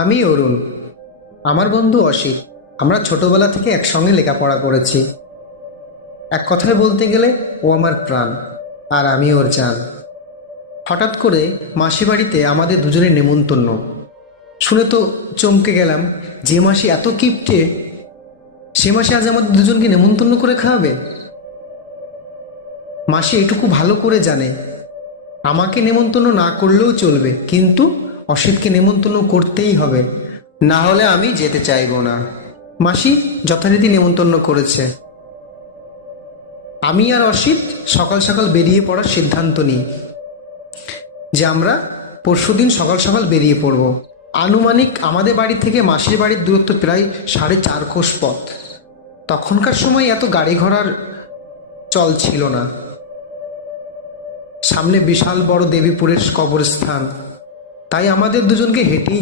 আমি অরুণ, আমার বন্ধু অসিত। আমরা ছোটবেলা থেকে একসঙ্গে লেখাপড়া করেছি। এক কথায় বলতে গেলে ও আমার প্রাণ, আর আমি ওর জান। হঠাৎ করে মাসি বাড়িতে আমাদের দুজনের নেমন্তন্ন শুনে তো চমকে গেলাম। যে মাসি এত কিপটে, সে মাসে আজ আমাদের দুজনকে নেমন্তন্ন করে খাওয়াবে। মাসি এটুকু ভালো করে জানে আমাকে নেমন্তন্ন না করলেও চলবে, কিন্তু অসিতকে নেমন্তন্ন করতেই হবে, না হলে আমি যেতে চাইবো না। মাসি যথারীতি নেমন্তন্ন করেছে। আমি আর অসিত সকাল সকাল বেরিয়ে পড়ার সিদ্ধান্ত নিই যে আমরা পরশুদিন সকাল সকাল বেরিয়ে পড়ব। আনুমানিক আমাদের বাড়ি থেকে মাসির বাড়ির দূরত্ব প্রায় 4.5 কোষ পথ। তখনকার সময় এত গাড়ি ঘোড়ার চল ছিল না। সামনে বিশাল বড় দেবীপুরের কবরস্থান, তাই আমাদের দুজনকে হেঁটেই